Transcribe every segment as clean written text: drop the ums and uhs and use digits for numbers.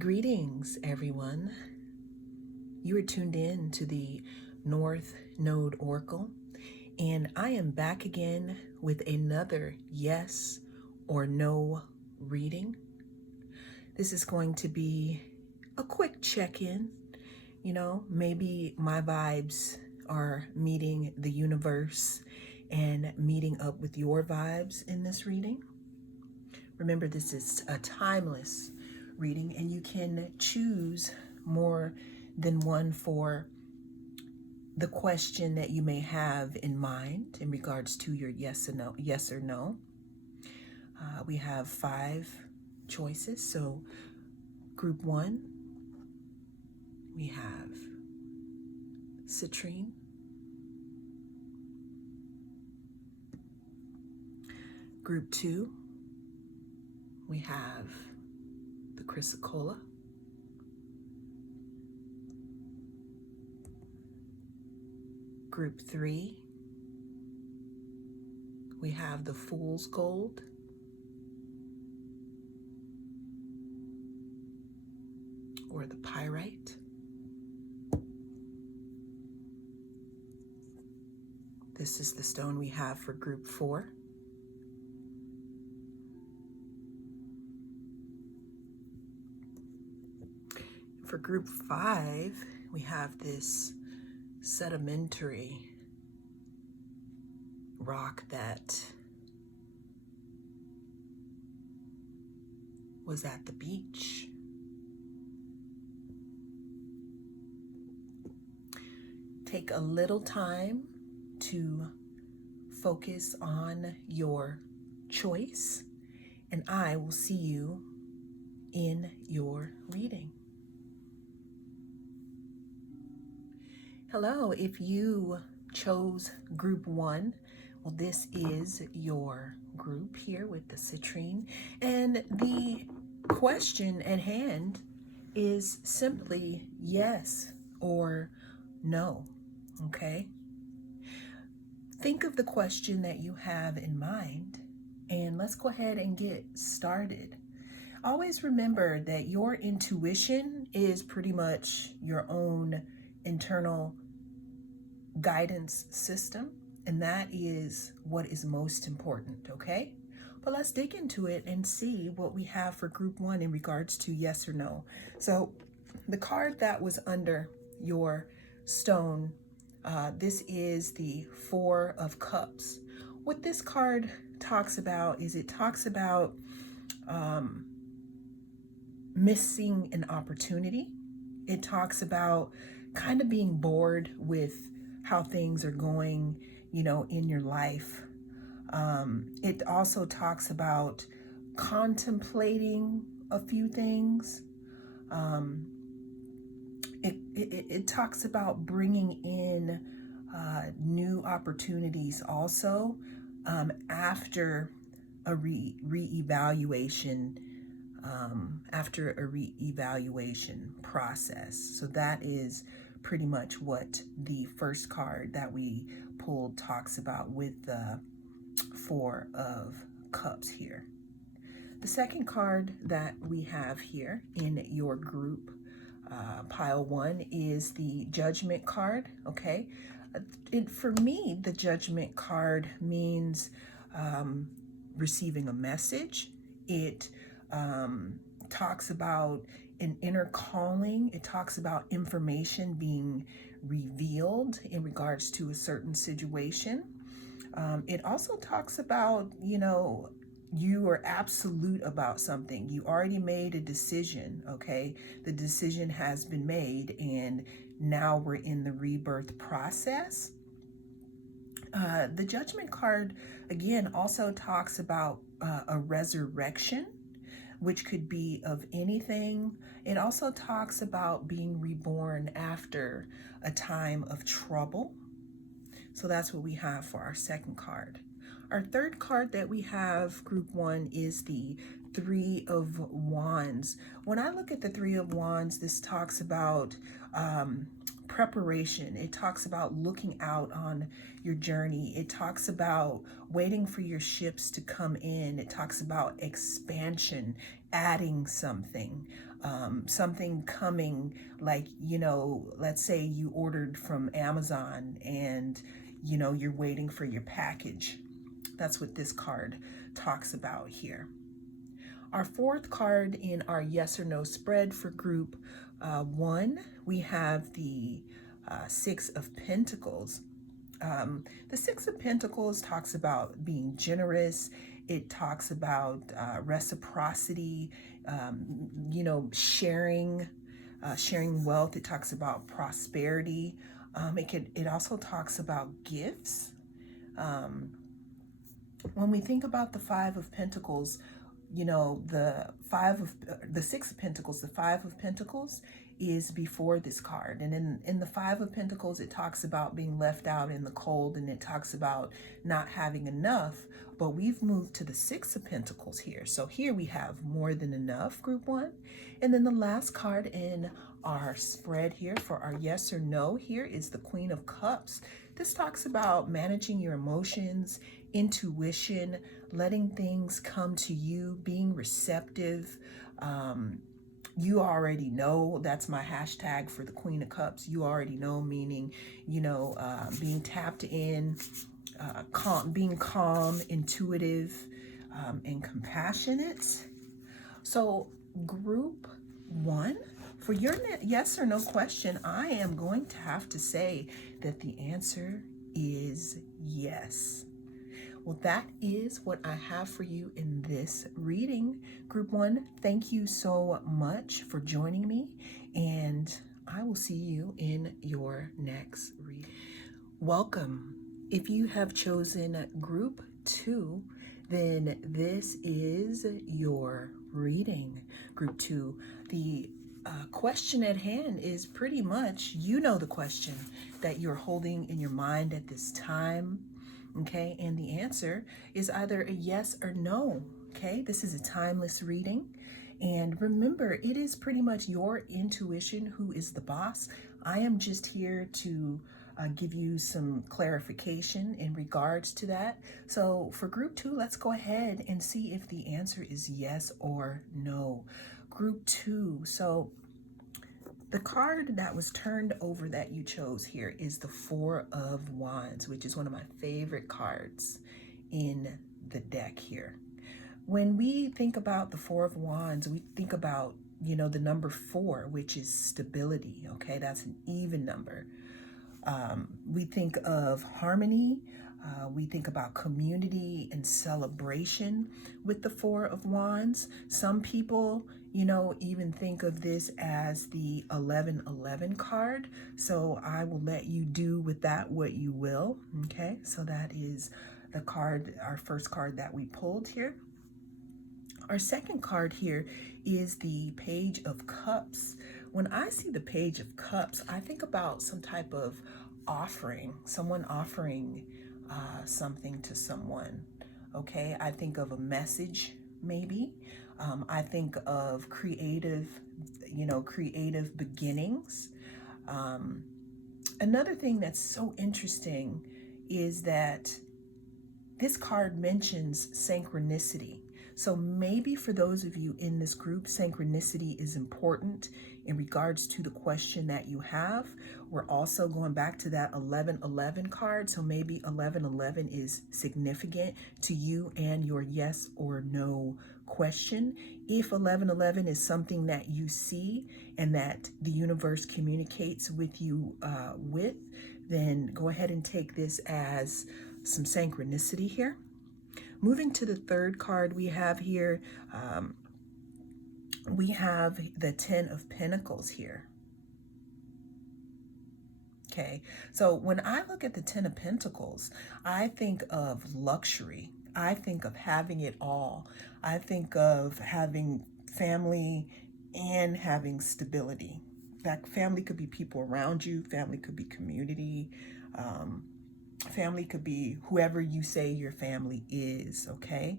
Greetings, everyone. You are tuned in to the North Node Oracle, and I am back again with another yes or no reading. This is going to be a quick check-in. Maybe my vibes are meeting the universe and meeting up with your vibes in this reading. Remember, this is a timeless reading, and you can choose more than one for the question that you may have in mind in regards to your yes or no. We have 5 choices. So group 1, we have citrine. Group 2, we have the chrysocolla. Group 3, we have the fool's gold. Or the pyrite. This is the stone we have for group 4. For group 5, we have this sedimentary rock that was at the beach. Take a little time to focus on your choice, and I will see you in your reading. Hello, if you chose group 1, well, this is your group here with the citrine, and the question at hand is simply yes or no. Okay? Think of the question that you have in mind, and let's go ahead and get started. Always remember that your intuition is pretty much your own internal guidance system, and that is what is most important, okay? But let's dig into it and see what we have for group 1 in regards to yes or no. So the card that was under your stone, this is the 4 of Cups. What this card talks about is it talks about missing an opportunity. It talks about kind of being bored with how things are going, in your life. It also talks about contemplating a few things. It talks about bringing in new opportunities also after a reevaluation process. So that is pretty much what the first card that we pulled talks about with the 4 of Cups here. The second card that we have here in your group, pile 1, is the Judgment card, okay? For me, the Judgment card means receiving a message. It talks about an inner calling. It talks about information being revealed in regards to a certain situation. It also talks about, you are absolute about something. You already made a decision, okay? The decision has been made, and now we're in the rebirth process. The Judgment card, again, also talks about a resurrection, which could be of anything. It also talks about being reborn after a time of trouble. So that's what we have for our second card. Our third card that we have, group 1, is the 3 of Wands. When I look at the 3 of Wands, this talks about preparation. It talks about looking out on your journey. It talks about waiting for your ships to come in. It talks about expansion, adding something. something coming, like, let's say you ordered from Amazon and, you're waiting for your package. That's what this card talks about here. Our fourth card in our yes or no spread for group 1, we have the Six of Pentacles. The Six of Pentacles talks about being generous. It talks about reciprocity, sharing wealth. It talks about prosperity. It also talks about gifts. When we think about the Five of Pentacles, the Six of Pentacles, the Five of Pentacles is before this card. And in the Five of Pentacles, it talks about being left out in the cold, and it talks about not having enough. But we've moved to the Six of Pentacles here. So here we have more than enough, group 1. And then the last card in our spread here for our yes or no here is the Queen of Cups. This talks about managing your emotions, intuition, letting things come to you, being receptive. You already know, that's my hashtag for the Queen of Cups. You already know, meaning, being tapped in, being calm, intuitive, and compassionate. So group 1, for your yes or no question, I am going to have to say that the answer is yes. Well, that is what I have for you in this reading. Group 1, thank you so much for joining me, and I will see you in your next reading. Welcome. If you have chosen Group 2, then this is your reading. Group 2, the question at hand is pretty much, the question that you're holding in your mind at this time. Okay, and the answer is either a yes or no. Okay, this is a timeless reading. And remember, it is pretty much your intuition who is the boss. I am just here to give you some clarification in regards to that. So for group 2, let's go ahead and see if the answer is yes or no. Group 2, so the card that was turned over that you chose here is the Four of Wands, which is one of my favorite cards in the deck here. When we think about the Four of Wands, we think about, the number 4, which is stability. Okay, that's an even number. We think of harmony. We think about community and celebration with the Four of Wands. Some people, even think of this as the 1111 card. So I will let you do with that what you will. Okay, so that is the card, our first card that we pulled here. Our second card here is the Page of Cups. When I see the Page of Cups, I think about some type of offering, someone offering something to someone. Okay, I think of a message, maybe. I think of creative beginnings. Another thing that's so interesting is that this card mentions synchronicity. So maybe for those of you in this group, synchronicity is important in regards to the question that you have. We're also going back to that 1111 card. So maybe 1111 is significant to you and your yes or no question. If 1111 is something that you see and that the universe communicates with you then go ahead and take this as some synchronicity here. Moving to the third card we have here, we have the Ten of Pentacles here. Okay, so when I look at the Ten of Pentacles, I think of luxury. I think of having it all. I think of having family and having stability. That family could be people around you. Family could be community. Family could be whoever you say your family is, okay?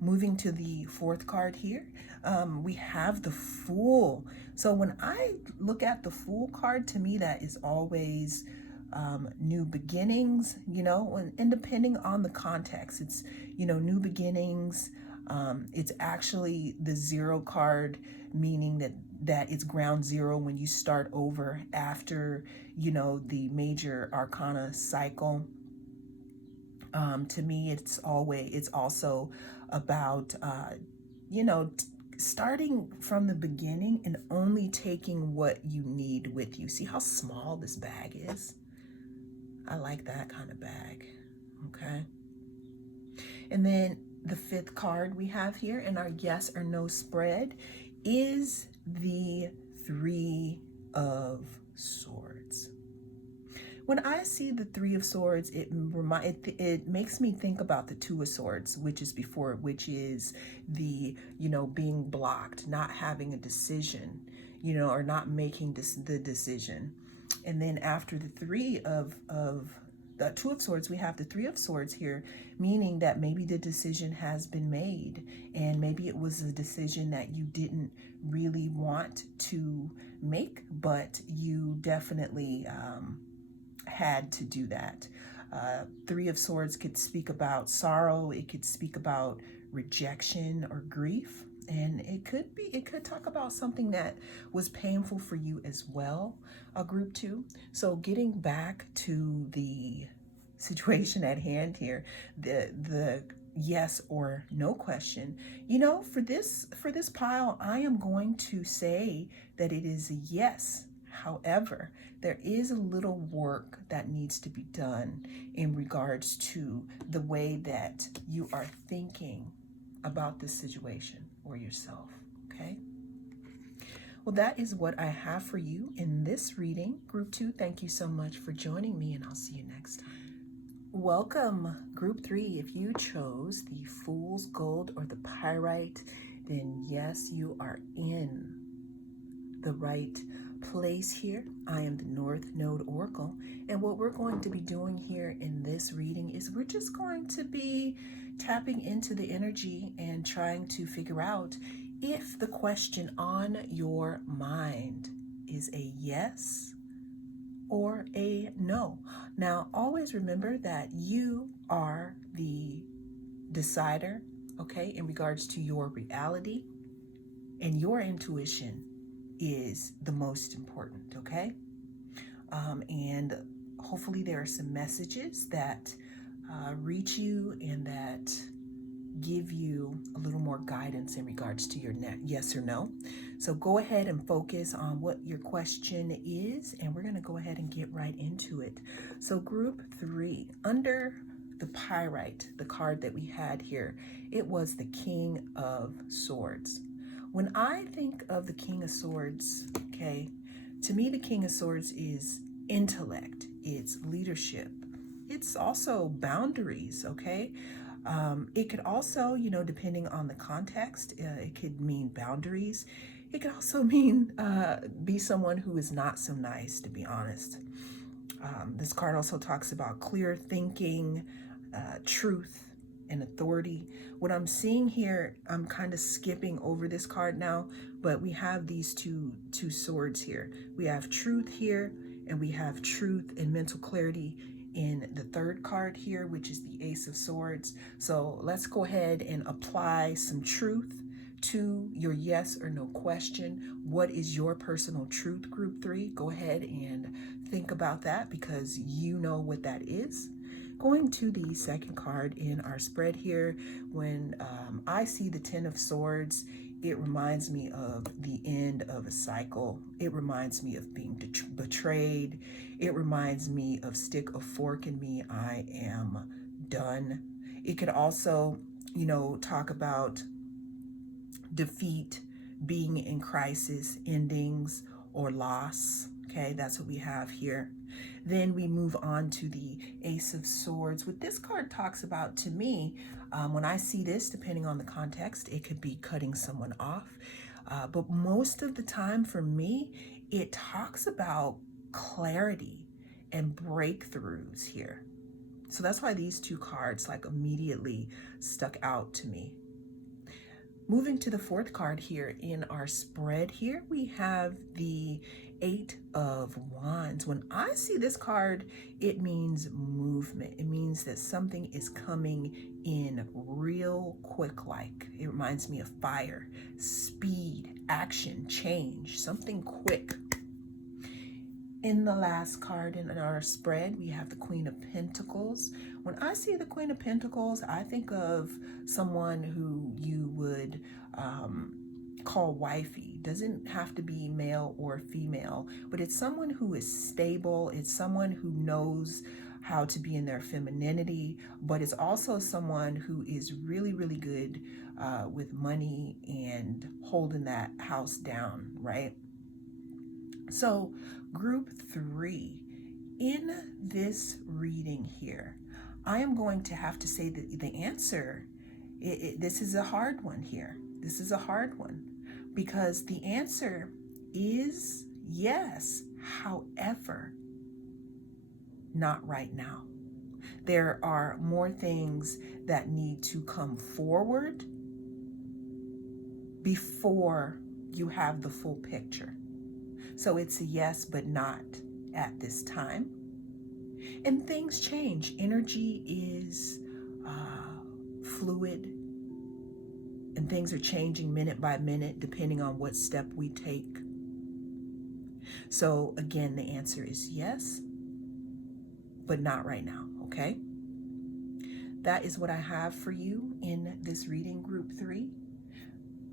Moving to the fourth card here, we have the Fool. So when I look at the Fool card, to me that is always new beginnings, and depending on the context, it's, new beginnings, It's actually the 0 card, meaning that it's ground zero when you start over after, the major arcana cycle. To me, it's also about, starting from the beginning and only taking what you need with you. See how small this bag is? I like that kind of bag. Okay. And then the 5th card we have here in our yes or no spread is the 3 of Swords. When I see the 3 of Swords, it makes me think about the 2 of Swords, which is the, being blocked, not having a decision, or not making the decision. And then after the 3 of the 2 of Swords, we have the 3 of Swords here, meaning that maybe the decision has been made, and maybe it was a decision that you didn't really want to make, but you definitely had to do that. 3 of Swords could speak about sorrow. It could speak about rejection or grief. And it could talk about something that was painful for you as well, group 2. So getting back to the situation at hand here, the yes or no question, for this pile, I am going to say that it is a yes. However, there is a little work that needs to be done in regards to the way that you are thinking about this situation or yourself, okay? Well, that is what I have for you in this reading. Group 2, thank you so much for joining me, and I'll see you next time. Welcome, Group 3. If you chose the Fool's Gold or the Pyrite, then yes, you are in the right place here. I am the North Node Oracle, and what we're going to be doing here in this reading is we're just going to be tapping into the energy and trying to figure out if the question on your mind is a yes or a no. Now, always remember that you are the decider, okay, in regards to your reality, and your intuition is the most important, okay? And hopefully there are some messages that reach you and that give you a little more guidance in regards to your yes or no. So go ahead and focus on what your question is, and we're going to go ahead and get right into it. So group 3, under the Pyrite, the card that we had here, it was the King of Swords. When I think of the King of Swords, okay, to me the King of Swords is intellect, it's leadership, it's also boundaries, okay? It could also, depending on the context, it could mean boundaries. It could also mean be someone who is not so nice, to be honest. This card also talks about clear thinking, truth, and authority. What I'm seeing here, I'm kind of skipping over this card now, but we have these two swords here. We have truth here, and we have truth and mental clarity in the 3rd card here, which is the Ace of Swords. So let's go ahead and apply some truth to your yes or no question. What is your personal truth, group 3? Go ahead and think about that, because you know what that is. Going to the 2nd card in our spread here, when I see the 10 of Swords, it reminds me of the end of a cycle. It reminds me of being betrayed. It reminds me of stick a fork in me, I am done. It could also, talk about defeat, being in crisis, endings, or loss. Okay, that's what we have here. Then we move on to the Ace of Swords. What this card talks about to me, when I see this, depending on the context, it could be cutting someone off. But most of the time for me, it talks about clarity and breakthroughs here. So that's why these 2 cards immediately stuck out to me. Moving to the 4th card here in our spread here, we have the Eight of Wands. When I see this card, it means movement. It means that something is coming in real quick like. It reminds me of fire, speed, action, change, something quick. In the last card in our spread, we have the Queen of Pentacles. When I see the Queen of Pentacles, I think of someone who you would call wifey. Doesn't have to be male or female, but it's someone who is stable. It's someone who knows how to be in their femininity, but it's also someone who is really, really good with money and holding that house down, right? So group 3, in this reading here, I am going to have to say that the answer, this is a hard one here. This is a hard one because the answer is yes. However, not right now. There are more things that need to come forward before you have the full picture. So it's a yes, but not at this time. And things change. Energy is fluid, and things are changing minute by minute depending on what step we take. So again, the answer is yes, but not right now, okay? That is what I have for you in this reading, group 3.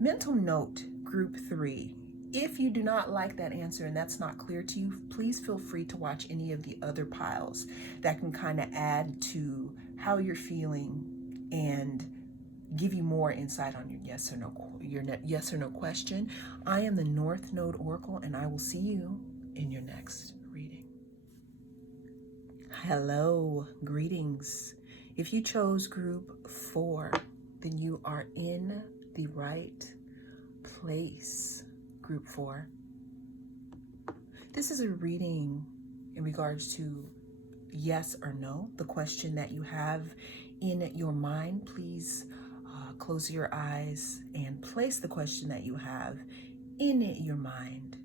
Mental note, group 3. If you do not like that answer and that's not clear to you, please feel free to watch any of the other piles that can kind of add to how you're feeling and give you more insight on your yes or no question. I am the North Node Oracle, and I will see you in your next reading. Hello, greetings. If you chose group 4, then you are in the right place. Group 4. This is a reading in regards to yes or no, the question that you have in your mind. Please close your eyes and place the question that you have in your mind.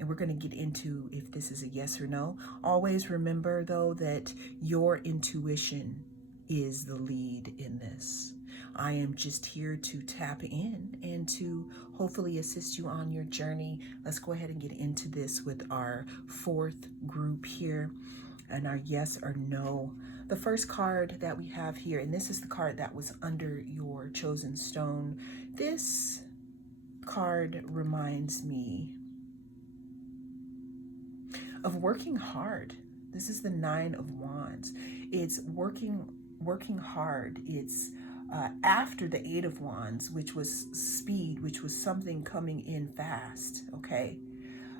And we're going to get into if this is a yes or no. Always remember, though, that your intuition is the lead in this. I am just here to tap in and to hopefully assist you on your journey. Let's go ahead and get into this with our 4th group here and our yes or no. The first card that we have here, and this is the card that was under your chosen stone. This card reminds me of working hard. This is the 9 of Wands. It's working hard. It's after the 8 of Wands, which was speed, which was something coming in fast, okay?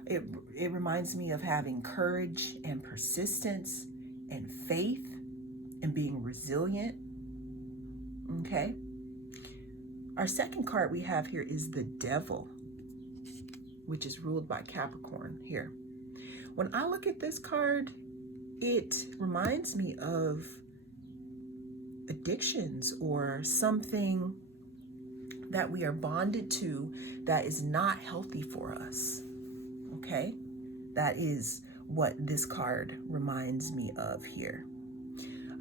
It reminds me of having courage and persistence and faith and being resilient, okay? Our second card we have here is the Devil, which is ruled by Capricorn here. When I look at this card, it reminds me of addictions or something that we are bonded to that is not healthy for us, okay? That is what this card reminds me of here.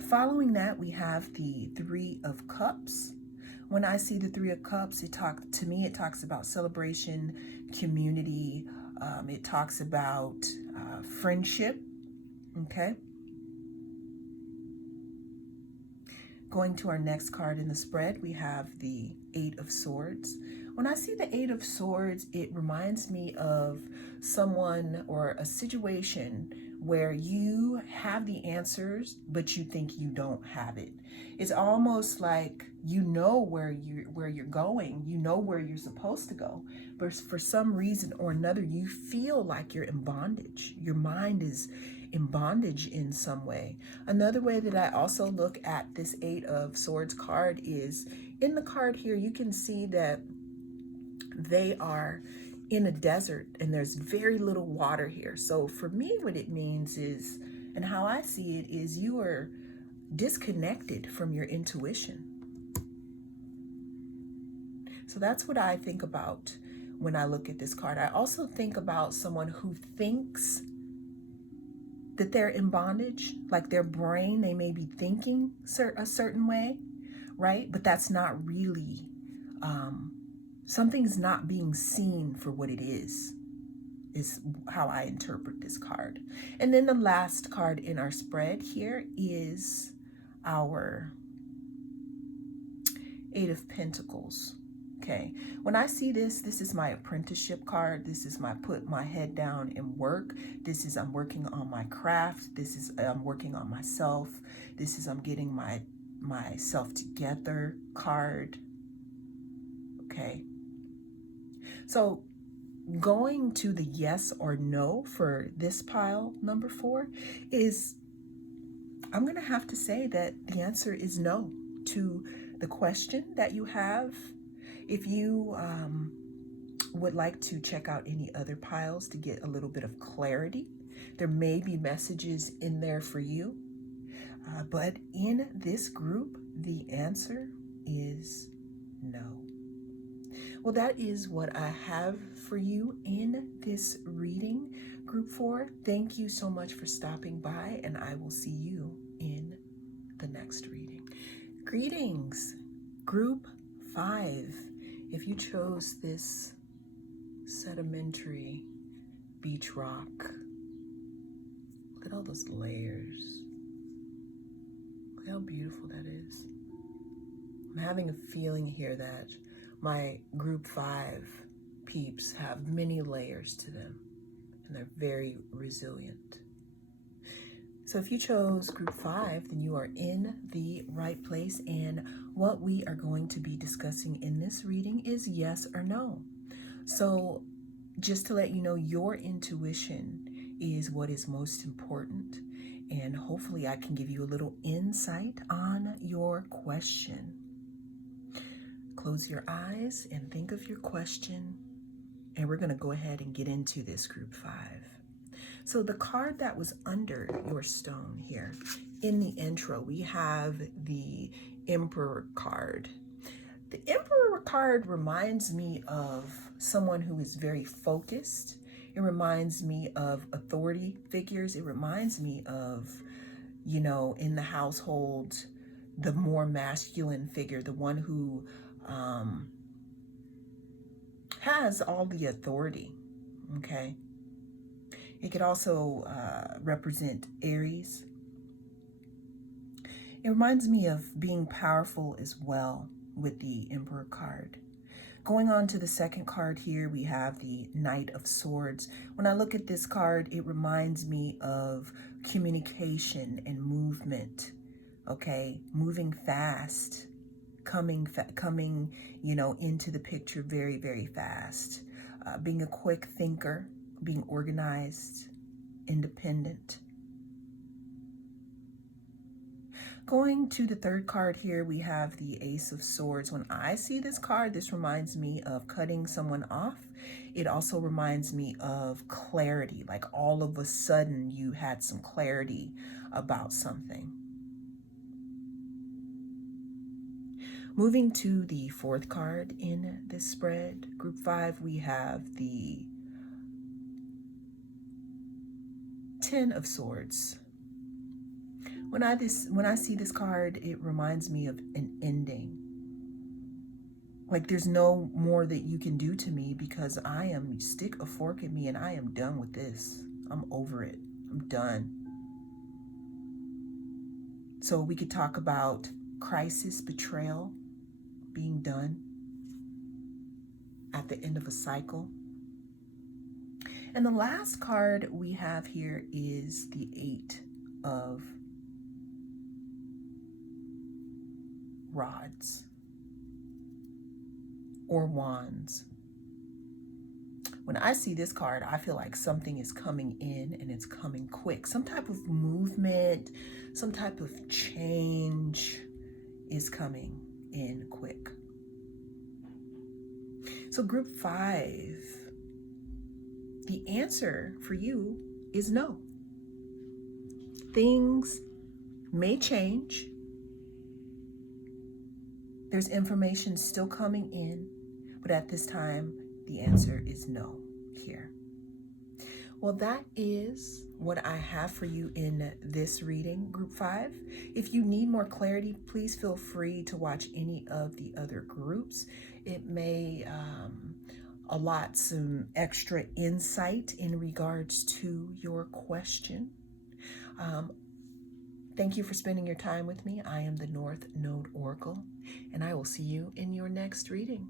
Following that, we have the 3 of Cups. When I see the 3 of Cups, it talks about celebration, community. It talks about friendship, okay? Going to our next card in the spread, we have the 8 of Swords. When I see the 8 of Swords, it reminds me of someone or a situation where you have the answers, but you think you don't have it. It's almost like you know where you're going, you know where you're supposed to go, but for some reason or another, you feel like you're in bondage. Your mind is in bondage in some way. Another way that I also look at this 8 of Swords card is in the card here, you can see that they are in a desert and there's very little water here. So for me, what it means is, and how I see it is, you are disconnected from your intuition. So that's what I think about when I look at this card. I also think about someone who thinks that they're in bondage, like their brain, they may be thinking a certain way, right? But that's not really, something's not being seen for what it is how I interpret this card. And then the last card in our spread here is our Eight of Pentacles. Okay, when I see this is my apprenticeship card. This is my put my head down and work. This is I'm working on my craft. This is I'm working on myself. This is I'm getting myself together card. Okay, so going to the yes or no for this pile number 4 is, I'm going to have to say that the answer is no to the question that you have. If you would like to check out any other piles to get a little bit of clarity, there may be messages in there for you. But in this group, the answer is no. Well, that is what I have for you in this reading, Group 4. Thank you so much for stopping by, and I will see you in the next reading. Greetings, Group 5. If you chose this sedimentary beach rock, look at all those layers. Look how beautiful that is. I'm having a feeling here that my Group 5 peeps have many layers to them, and they're very resilient. So if you chose Group 5, then you are in the right place, and what we are going to be discussing in this reading is yes or no. So just to let you know, your intuition is what is most important, and hopefully I can give you a little insight on your question. Close your eyes and think of your question, and we're going to go ahead and get into this Group 5. So the card that was under your stone here, in the intro, we have the Emperor card. The Emperor card reminds me of someone who is very focused. It reminds me of authority figures. It reminds me of, you know, in the household, the more masculine figure, the one who has all the authority, okay? It could also represent Aries. It reminds me of being powerful as well with the Emperor card. Going on to the second card here, we have the Knight of Swords. When I look at this card, it reminds me of communication and movement, okay? Moving fast, coming, you know, into the picture very, very fast. Being a quick thinker, being organized, independent. Going to the third card here, we have the Ace of Swords. When I see this card, this reminds me of cutting someone off. It also reminds me of clarity, like all of a sudden you had some clarity about something. Moving to the fourth card in this spread, Group 5, we have the Ten of Swords. When I see this card, it reminds me of an ending. Like there's no more that you can do to me because stick a fork in me and I am done with this. I'm over it. I'm done. So we could talk about crisis, betrayal, being done at the end of a cycle. And the last card we have here is the Eight of Rods or Wands. When I see this card, I feel like something is coming in and it's coming quick. Some type of movement, some type of change is coming in quick. So Group 5, the answer for you is no. Things may change. There's information still coming in, but at this time, the the answer is no here. Well, that is what I have for you in this reading, Group 5. If you need more clarity, please feel free to watch any of the other groups. It may allot some extra insight in regards to your question. Thank you for spending your time with me. I am the North Node Oracle, and I will see you in your next reading.